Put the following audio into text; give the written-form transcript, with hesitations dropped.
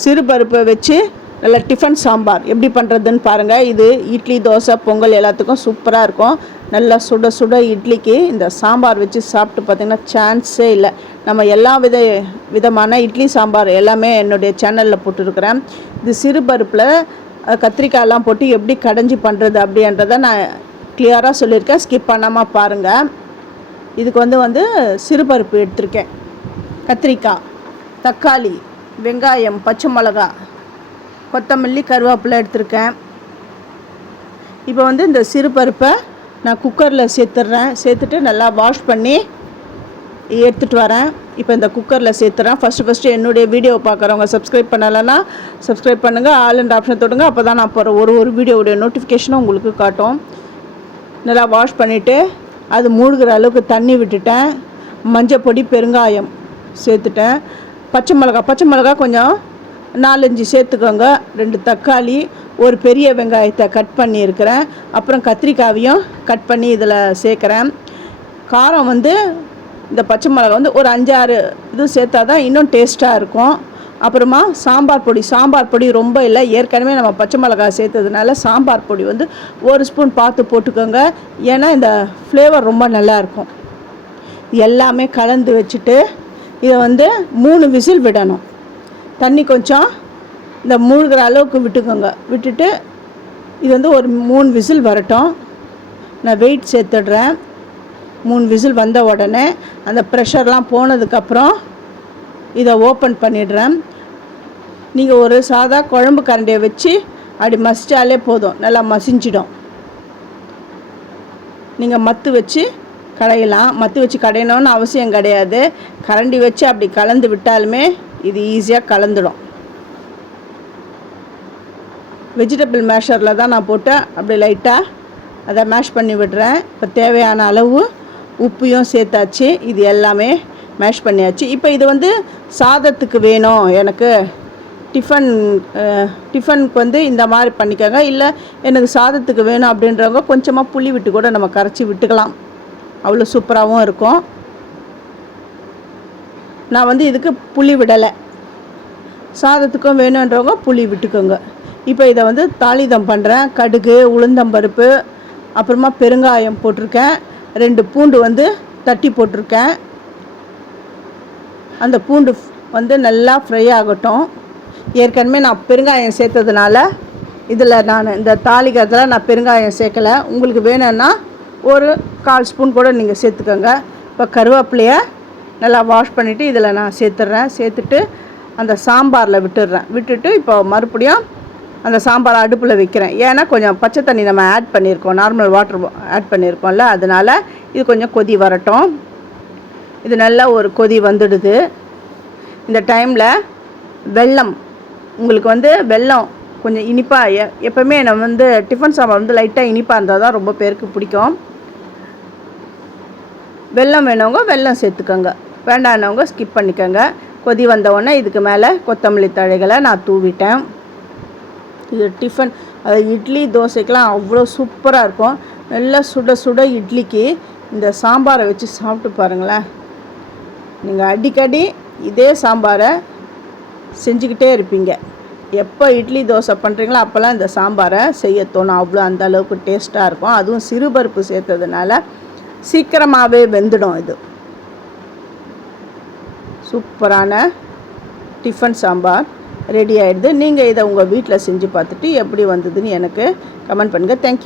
சிறுபருப்பை வச்சு நல்ல டிஃபன் சாம்பார் எப்படி பண்ணுறதுன்னு பாருங்கள். இது இட்லி, தோசை, பொங்கல் எல்லாத்துக்கும் சூப்பராக இருக்கும். நல்லா சுட சுட இட்லிக்கு இந்த சாம்பார் வச்சு சாப்பிட்டு பார்த்திங்கன்னா சான்ஸே இல்லை. நம்ம எல்லா விதமான இட்லி சாம்பார் எல்லாமே என்னுடைய சேனலில் போட்டுருக்குறேன். இது சிறுபருப்பில் கத்திரிக்காயெல்லாம் போட்டு எப்படி கடைஞ்சி பண்ணுறது அப்படின்றத நான் கிளியராக சொல்லியிருக்கேன். ஸ்கிப் பண்ணாமல் பாருங்கள். இதுக்கு வந்து சிறுபருப்பு எடுத்திருக்கேன், கத்திரிக்காய், தக்காளி, வெங்காயம், பச்சை மிளகா, கொத்தமல்லி, கருவேப்பிலை எடுத்திருக்கேன். இப்போ இந்த சிறுபருப்பை நான் குக்கரில் சேர்த்துட்டு நல்லா வாஷ் பண்ணி எடுத்துகிட்டு வரேன். இப்போ இந்த குக்கரில் சேர்த்துறேன். ஃபஸ்ட்டு என்னுடைய வீடியோவை பார்க்குறவங்க சப்ஸ்கிரைப் பண்ணலைன்னா சப்ஸ்கிரைப் பண்ணுங்கள், ஆல் ஆப்ஷன் தொடுங்க. அப்போ தான் நான் போகிற ஒரு வீடியோவுடைய நோட்டிஃபிகேஷனும் உங்களுக்கு காட்டும். நல்லா வாஷ் பண்ணிவிட்டு அது மூழ்கிற அளவுக்கு தண்ணி விட்டுட்டேன். மஞ்சள் பொடி, பெருங்காயம் சேர்த்துட்டேன். பச்சை மிளகா கொஞ்சம் 4-5 சேர்த்துக்கோங்க. 2 தக்காளி, ஒரு பெரிய வெங்காயத்தை கட் பண்ணியிருக்கிறேன். அப்புறம் கத்திரிக்காயையும் கட் பண்ணி இதில் சேர்க்குறேன். காரம் இந்த பச்சை மிளகா ஒரு 5-6 இது சேர்த்தா தான் இன்னும் டேஸ்ட்டாக இருக்கும். அப்புறமா சாம்பார் பொடி ரொம்ப இல்லை, ஏற்கனவே நம்ம பச்சை மிளகாய் சேர்த்ததுனால சாம்பார் பொடி 1 ஸ்பூன் பார்த்து போட்டுக்கோங்க. ஏன்னா இந்த ஃப்ளேவர் ரொம்ப நல்லாயிருக்கும். எல்லாமே கலந்து வச்சுட்டு இதை 3 விசில் விடணும். தண்ணி கொஞ்சம் இந்த மூழ்கிற அளவுக்கு விட்டுக்கோங்க. விட்டுட்டு இது ஒரு 3 விசில் வரட்டும். நான் வெயிட் சேர்த்துடுறேன். 3 விசில் வந்த உடனே அந்த ப்ரெஷர்லாம் போனதுக்கப்புறம் இதை ஓப்பன் பண்ணிடுறேன். நீங்கள் ஒரு சாதா குழம்பு கரண்டியை வச்சு அப்படி மசிச்சாலே போதும், நல்லா மசிஞ்சிடும். நீங்கள் மத்து வச்சு கடையலாம். மத்து வச்சு கடையணும்னு அவசியம் கிடையாது. கரண்டி வச்சு அப்படி கலந்து விட்டாலுமே இது ஈஸியாக கலந்துடும். வெஜிடபிள் மேஷரில் தான் நான் போட்டு அப்படி லைட்டாக அதை மேஷ் பண்ணி விடுறேன். இப்போ தேவையான அளவு உப்பையும் சேர்த்தாச்சு. இது எல்லாமே மேஷ் பண்ணியாச்சு. இப்போ இது சாதத்துக்கு வேணும் எனக்கு, டிஃபனுக்கு இந்த மாதிரி பண்ணிக்கோங்க. இல்லை எனக்கு சாதத்துக்கு வேணும் அப்படின்றவங்க கொஞ்சமாக புளி விட்டு கூட நம்ம கரைச்சி விட்டுக்கலாம். அவ்வளோ சூப்பராகவும் இருக்கும். நான் இதுக்கு புளி விடலை. சாதத்துக்கும் வேணுன்றவங்க புளி விட்டுக்கோங்க. இப்போ இதை தாளிதம் பண்ணுறேன். கடுகு, உளுந்தம்பருப்பு, அப்புறமா பெருங்காயம் போட்டிருக்கேன். 2 பூண்டு தட்டி போட்டிருக்கேன். அந்த பூண்டு நல்லா ஃப்ரை ஆகட்டும். ஏற்கனவே நான் பெருங்காயம் சேர்த்ததுனால இதில் இந்த தாளிக்கிறதுல நான் பெருங்காயம் சேர்க்கலை. உங்களுக்கு வேணும்னா ஒரு 1/4 ஸ்பூன் கூட நீங்கள் சேர்த்துக்கோங்க. இப்போ கருவேப்பிலையை நல்லா வாஷ் பண்ணிவிட்டு இதில் நான் சேர்த்துட்றேன். சேர்த்துட்டு அந்த சாம்பாரில் விட்டுட்டு இப்போ மறுபடியும் அந்த சாம்பார் அடுப்பில் வைக்கிறேன். ஏன்னா கொஞ்சம் பச்சை தண்ணி நம்ம ஆட் பண்ணியிருக்கோம், நார்மல் வாட்டர் ஆட் பண்ணியிருக்கோம்ல, அதனால் இது கொஞ்சம் கொதி வரட்டும். இது நல்லா ஒரு கொதி வந்துடுது. இந்த டைமில் வெல்லம், உங்களுக்கு வெல்லம் கொஞ்சம் இனிப்பாக, எப்போவுமே நம்ம டிஃபன் சாம்பார் லைட்டாக இனிப்பாக இருந்தால் தான் ரொம்ப பேருக்கு பிடிக்கும். வெல்லம் வேணவங்க வெல்லம் சேர்த்துக்கோங்க, வேண்டானவங்க ஸ்கிப் பண்ணிக்கோங்க. கொதி வந்தவுடனே இதுக்கு மேலே கொத்தமல்லி தழைகளை நான் தூவிட்டேன். இது டிஃபன், அது இட்லி, தோசைக்கெலாம் அவ்வளோ சூப்பராக இருக்கும். நல்லா சுட சுட இட்லிக்கு இந்த சாம்பாரை வச்சு சாப்பிட்டு பாருங்களேன். நீங்கள் அடிக்கடி இதே சாம்பாரை செஞ்சுக்கிட்டே இருப்பீங்க. எப்போ இட்லி, தோசை பண்ணுறீங்களோ அப்போல்லாம் இந்த சாம்பாரை செய்ய தோணும். அவ்வளோ அந்த அளவுக்கு டேஸ்ட்டாக இருக்கும். அதுவும் சிறுபருப்பு சேர்த்ததுனால சீக்கிரமாகவே வெந்துடும். இது சூப்பரான டிஃபன் சாம்பார் ரெடி ஆகிடுது. நீங்கள் இதை உங்கள் வீட்டில் செஞ்சு பார்த்துட்டு எப்படி வந்ததுன்னு எனக்கு கமெண்ட் பண்ணுங்கள். தேங்க்யூ.